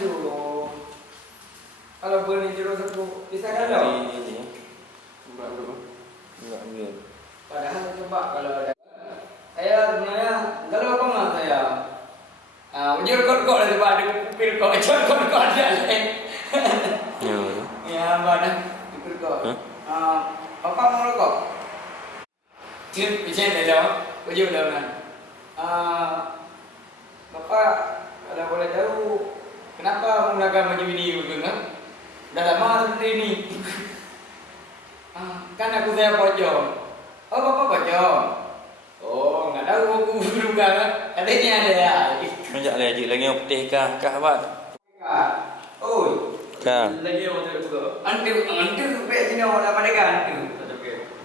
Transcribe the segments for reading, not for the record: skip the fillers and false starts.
Aduh. Kalau boleh jeruk sepuh, bisa kan lo? Ini. Buka dulu. Enggak ambil. Padahal coba kalau ada. Saya sebenarnya kalau apa nggak saya. Ujur kok lah coba ada kupir kok, ujur kok ada leh. Ya. Ya, mana kupir kok. Apa mau lo kok? Cip, isen ada, ujur dah mana? Bapak, kalau boleh tahu, kenapa menggunakan baju video tu kan? Dah lama seperti ini. Kan aku saya pocong. Oh, bapak pocong. Oh, nggak tahu aku juga kan? Katanya ada ya. Menjak lagi lagi yang putih kah apa? Oh, Lagi yang putih juga. Antu, sini orang pada kan antu.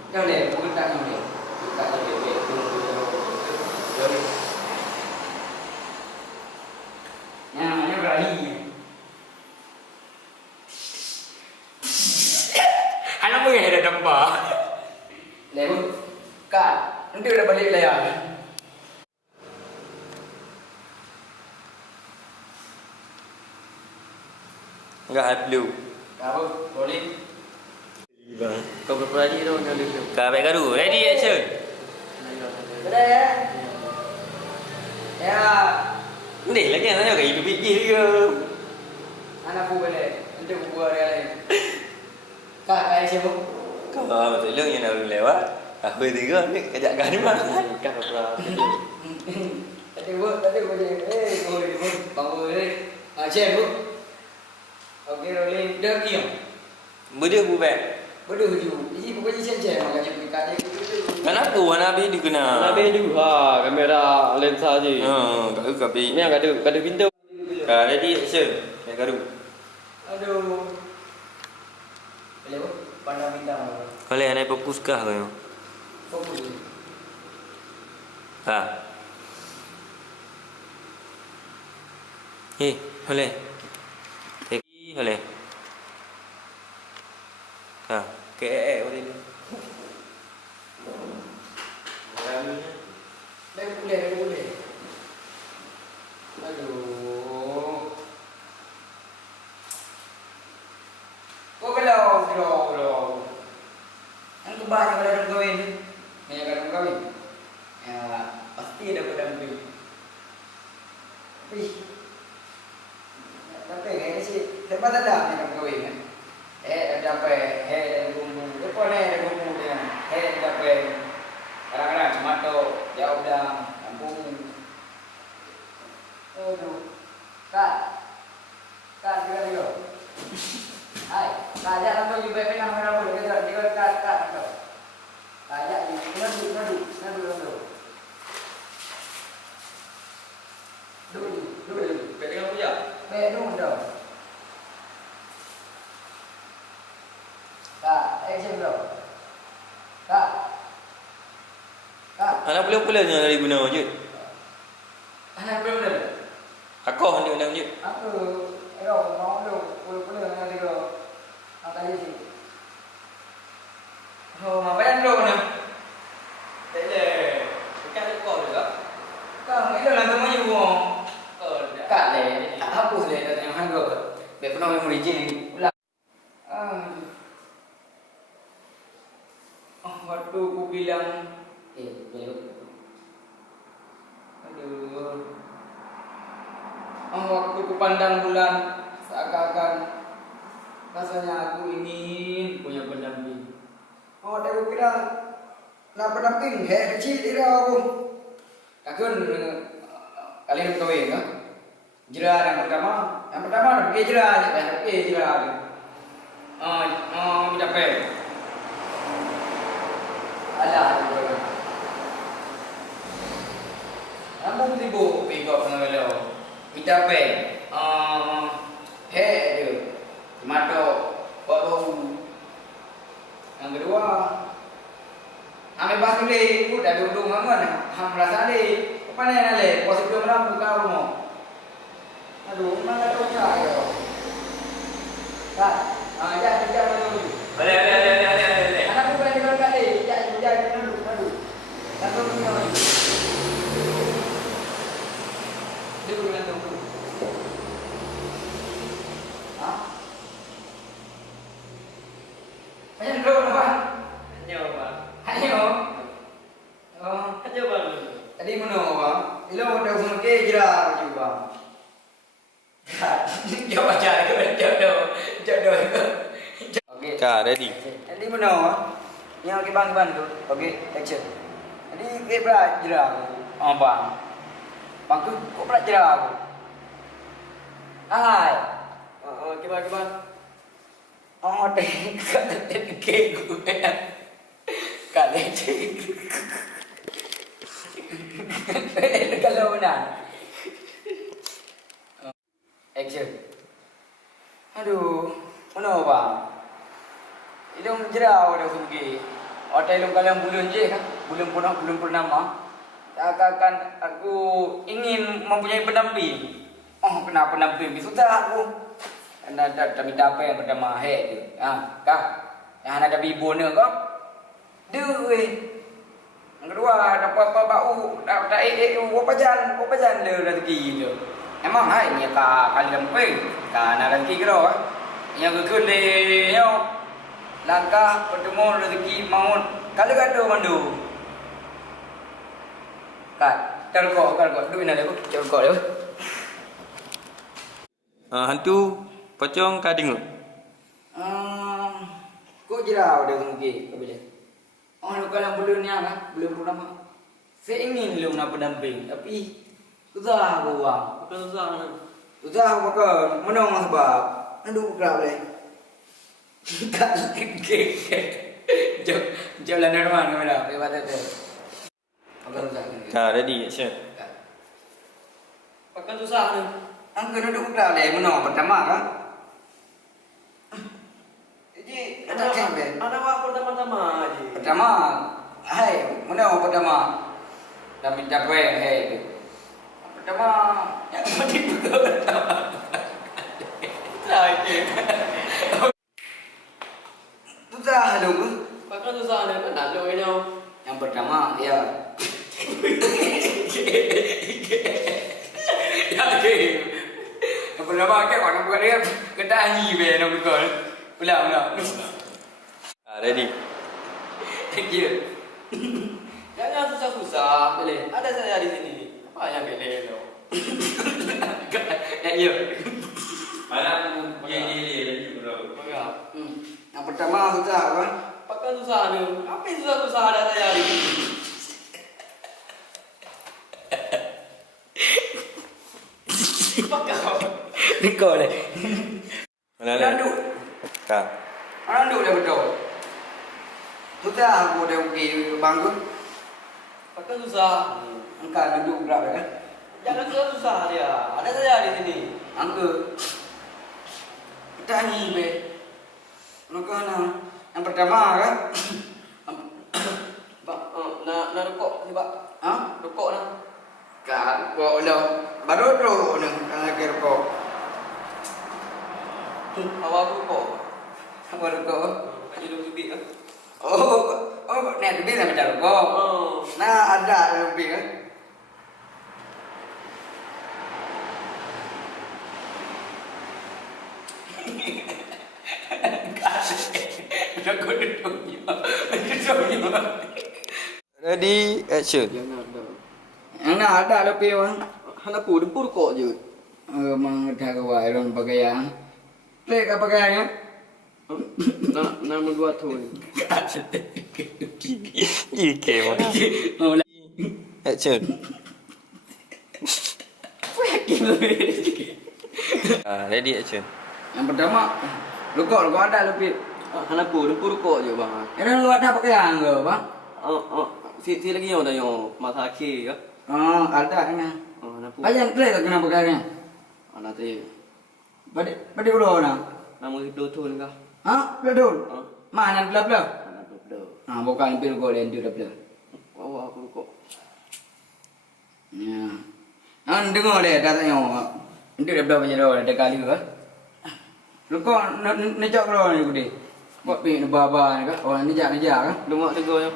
Jangan deh, bukan tak ni. Tak ada deh. Yang berani. Anak pun ada tempat. Lepas kan, nanti udah balik lah ya. Enggak high blue. Kau boleh. Bang. Kau berapa lagi tu yang dia? Kau baik garu. Ready action. Sudah ya. Ya, Ni lagi yang tanya kat hidup fikir ke. anak pun boleh. Nanti aku buat dia lain. Kak siapa? Kau betul yang nak lewat. Apa tiga ni kejap kan ni bang. Kau berapa? Tadi boleh. Boleh. Bangun boleh. Cek bu. Okey, rolling. Dah diam. Benda aku baik. Bodoh je. Ini pokoknya cek makanya mereka dia. Kenapa warna habis dia kena? Nabi tu kamera lensa je. Kat kapi. Ni yang ada pintu. Ready action. Baik garu. Aduh. Boleh bu? Pandang bintang. Kalau yang naik fokus kah kau? Fokus. Ha. Boleh. Boleh. Ha, boleh ni. Dah boleh. Aduh. Kau belum. Yang kebanyakan kalau ada kahwin. Banyak kalau kahwin. Ya, pasti ada pendamping. Tapi kayaknya sih lepas ada yang kahwin kan. Dapat dan bumbu. Depan ada bumbu dia. Dapat kadang-kadang tomato, jauh dah, kampung. Aduh. Kak juga. Hai, kajak langsung juga penang mana boleh dia kak atau. Kajak ni, nadu. Dulu. Pegang punya. Bedung dong. Kak, action bro. Kak. Anak pula-pulanya dari guna je. Anak belum dah. Aku hendak nak je. Aku, mau dong. Pula dengan dia. Apa lagi? Oh, ngapain dong ni? Tak ada. Dekat kau juga. Kang, ini lah temannya buang. Kak le, hapus le yang hanggo. Biar penuh memori je. Ulang. Waktu aku bilang, aduh. Waktu aku pandang bulan, seakan-akan rasanya aku ingin punya pendamping. Dia aku kira nak pendamping, kecil dia aku. Kakun kalian kahwin kan? Jerah yang pertama dah pergi jerah je, capek. Alah, Ambang tibu pegok pengawal. Minta apa? Dia. Tomato, bau. Yang kedua, ambil bahas ni, pun dah duduk mana? Merasa ni, apa ni nale? Posisi dia mana buka rumah. Aduh, mana ada percaya. Kak, jangan dulu. Boleh. Anak aku berani kalau kat dia, jangan dulu. Langsung punya. Dia boleh langsung. Jawab aja jodoh itu. Okey. Kak, ready. Jadi mana? Yang bang tu. Okey, action. Jadi kita belajar aku. Bang. Bang tu kau belajar aku. Hai. Okey bang. Oh, deh. Kata ke gue. Kali kalau mana? Action. Aduh, mana bang? Ilung jerau dah pergi. Hotel ilung kalian bulan je kan? Bulan purnama. Akan aku ingin mempunyai pendamping. Oh, kenapa pendamping? Sudah aku. Ada minta apa yang pertama tu. Kak. Yang ada bibu ni kau. Duit. Yang kedua, apa bau, tak apa jalan le rezeki tu. Emang hai ni kali lempe. Kan rezeki kero. Yang kekele yo. Langkah bertemu rezeki maut. Kalau kata mandu. Kat, terkok duit nak aku terkok dia. Hantu pocong kau tengok. Kau jerau dia mungkin kau boleh. Oh, lu kalau belum ni kan, belum pernah. Saya ingin lu nak pendamping, tapi susah aku bang. Bukan susah kan? Susah aku makan, menang sebab. Aduh, kerap boleh. Jalan normal ke mana? Bebas tu. Makan susah. Kak, ready, action. Bukan susah kan? Angka duduk kerap boleh, menang pertama kan? Jadi, ada kempen. Ada apa pertama-tama aja? Pertama, hai, mana orang pertama? Dah minta kue, hai. Pertama, yang mati pertama. Lagi. Susah dong. Bukan susah kan? Nak lo ini. Yang pertama, ya. Yang pertama, kan orang bukan dia kata anji be nak betul. Ulang. Kak, ready. Thank you. Jangan susah-susah. Boleh. Ada saya di sini. Apa yang boleh lo? Ya. Malam lagi bro. Enggak. Yang pertama susah kan? Bukan susah ni. Apa yang susah-susah ada saya di sini? Dekor deh. Mana Landu. Kak. Landu dah betul. Susah aku dah pergi bangun. Bukan susah. Angkat duduk berapa kan? Jangan susah-susah dia. Ada saya di sini. Angka. Kita ni be. Maka yang pertama kan? Pak, nak rokok ni pak. Ha? Rokok nak. Kak, kau lo. Baru tu ni kalau kira kau. Awak rokok. Baru kau. Kaji lu lebih kan? Ni ada bila macam kau. Oh. Nah ada lebih kan? Aku duduknya. Ready, action. Jangan ada. Yang nak ada lebih bang. Anak aku dia pun rokok je. Memang dah kawai orang pakaian. Lek apa pakaiannya? Nak dua tu. UK mah. Mau Action. Ready, action. yang pertama, rokok ada lebih. Anak aku dia pun rokok je bang. Ini lu ada pakaian ke bang? Si lagi yang ada yang mata kaki ya. Oh ada kan? Anak aku. Ayam play tak kena pakaiannya? Anak tu. Badi ulo na. Nama hidup tu ni kah? Ha? Betul. Mana belak belak? Anak tu dah. Ha bukan pil rokok lain tu dah belak. Awak aku rokok. Ya. Dengar deh datanya. Itu dah belak macam dah kali ke? Rokok nejak kalau ni kudi. Buat pin baba ni kan? Orang nejak kan? Lemak tegur je.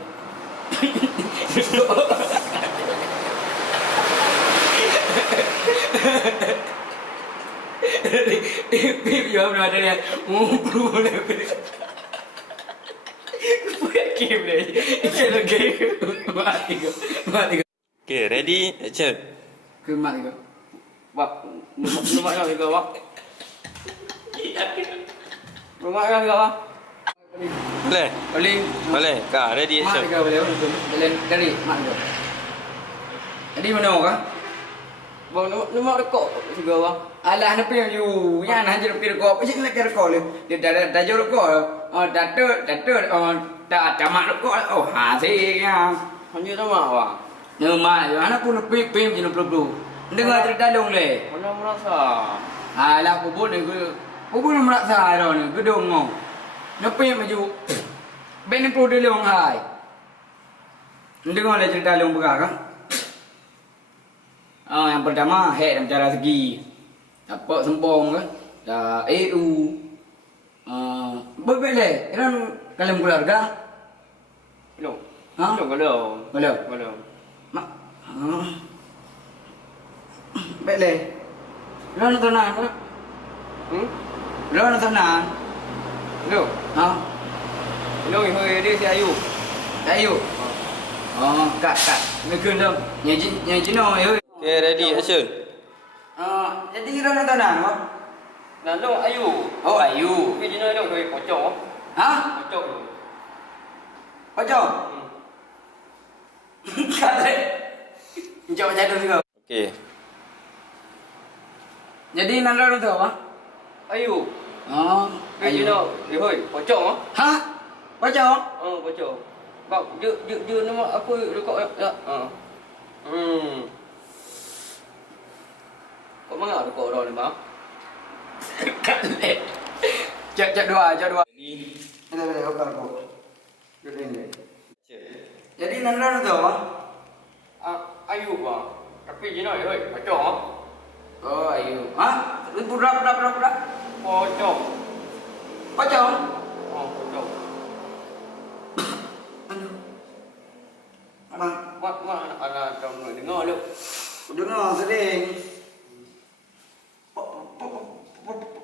Pip jawab nak ada dia. Mumpul boleh. Punya game ni. Itu game. Mati ke. Okay, ready, action. Ke mati ke. Wak, lemak kau juga wak. Rumah kan kau? Boleh? Boleh. Boleh. Kak, ready Mak action. juga boleh. Boleh dari mak juga. Jadi mana kah? Bang, nama rekod juga bang. Alah nak pergi you. Yang nak jadi pergi kau. Macam nak kira kau le. Dia dah jauh kau. Oh, dah tamat kau. Oh, hasil yang. Hanya nama bang. Nama you anak pun pim jenuh peluru. Dengar cerita dong le. Mana merasa? Alah kubur ni kubur nak merasa dah ni. Gedung ngau. Nak pergi maju. Ben ni perlu dia long hai. Dengar le cerita long berah kan? Yang pertama head dalam cara segi apa sembong ke dah EU berbeza kan dalam keluarga Belum. Ha? Belum. Belum. Belum. mak bele lo nak tanan ke lo nak tanan Belum. ha Belum ini dia si Ayu. ayo kat ngekun dah yang cino yo Okay, ready action. jadi lo nak tanan ke Lalu Ayu. oh ayu Tapi jenis dia kau kocok. ha Kocok tu. Pocong. Kale. Jauh jadu juga. Okay. Jadi nanda tu apa? Ayu. Oh, Tapi jenis dia kocok ah. Ha? Pocong. Oh, kocok. Bang, dia nama apa rekod ya. Kau mana rekod orang ni bang? Kale. Cak dua. Boleh okar ko. Jadi nanda tu apa? Ayu bang. Tapi jenis dia kocok ah. Oh, ayu. Ha? Budak. Kocok. Pocong. Oh, kocok. Apa? Mana anak kamu dengar lu? Dengar seding.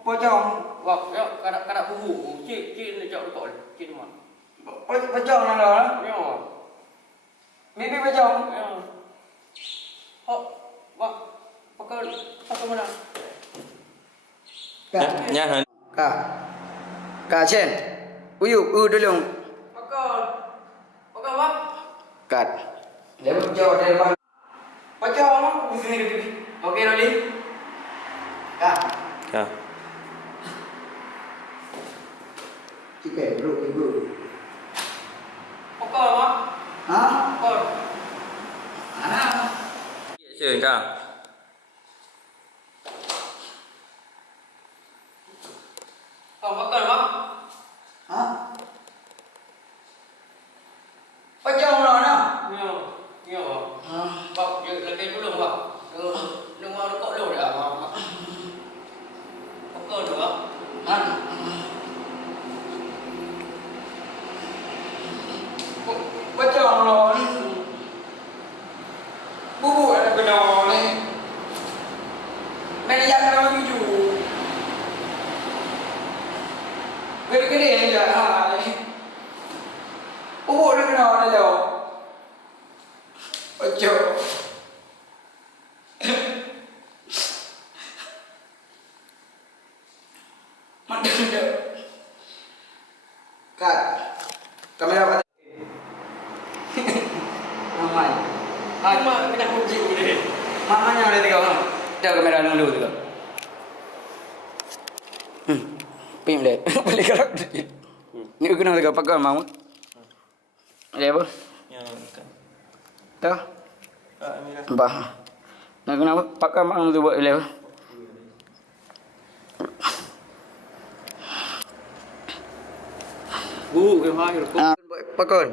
Pocong. Wah, ya kadang bubu. Cik ni cak rekod. Cik mana? Pocong nanda. Ya. Mimpi pocong. Ya. Oh, wah. Pakai mana? Nyahan. Kak Chen. Uyu dulu. Pakai apa? Kat. Dia jauh dari depan. Pocong. Okey, Roli. Kak. Ha. Cikgu, ibu. Pakai apa? Ha? Pakai. Action Kak. Kau pakai apa? Ha? Pocong lo no. Ya. Ya. Ha. Bak, dia lagi dulu bak. Nama rekod lu dah. Pakai tu bak. Ha. Pocong lo ni. Bubu ada benar ni. Mari yang nak jujur. Gede-gede je ha ni. Bubu ada benar ni lo. Pocong. Mana dia? Kat. Kamera apa? Mamai. Mak kena kunci ni. Mamanya ada tiga orang. Dah kamera dulu tu. Pim le. Boleh gerak. Ni kena tiga pakai mau. Ada apa? Ya, Kak. Tahu? Kak Amira. Bah. Nak kenapa? Pakai mau tu buat le. Bu, ke hai rekod. Pakai.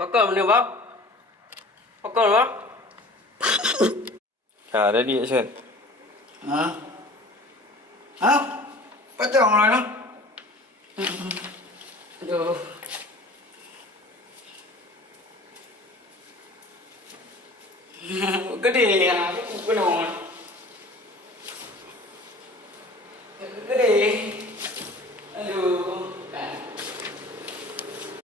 Pakai mana bak? Pakai bak. Ha, ready action. Ha? Ha? Pocong rồi đó. Aduh. Gede ya, benar. Gede.